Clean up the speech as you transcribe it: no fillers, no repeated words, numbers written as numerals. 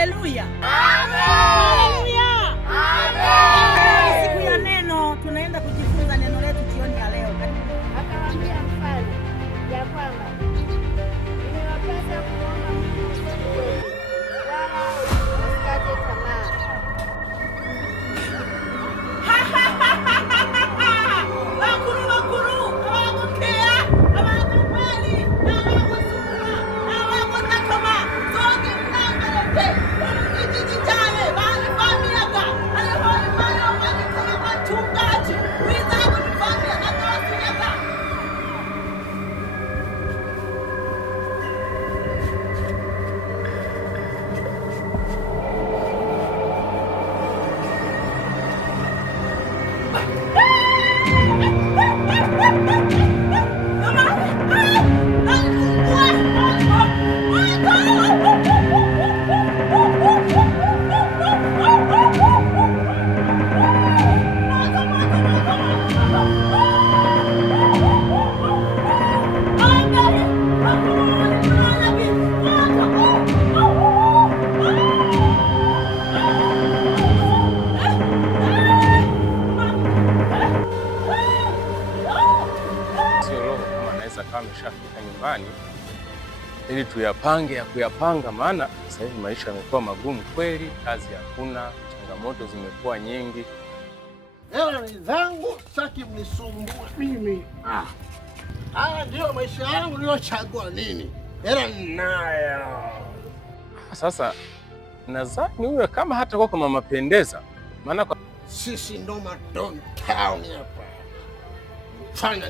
Haleluya. Haleluya. Amen. Siku ya neno tunaenda kujifunza neno letu jioni ya leo. Akamwambia mfalme ya kwamba imewapasa kuomba Mungu siku zote, wala usikate tamaa. Kama ameshafika nyumbani ili tuyapange ya kuyapanga, maana sasa hivi maisha yamekuwa magumu kweli, kazi hakuna, changamoto zimekuwa nyingi. Hela ni zangu, sitaki mnisumbue mimi. Haya ndio maisha yangu niliyochagua nini? Hela ninayo. Sasa nadhani huyo kama hata kwa mama Pendeza, maana sisi ndo madon town hapa. Fanya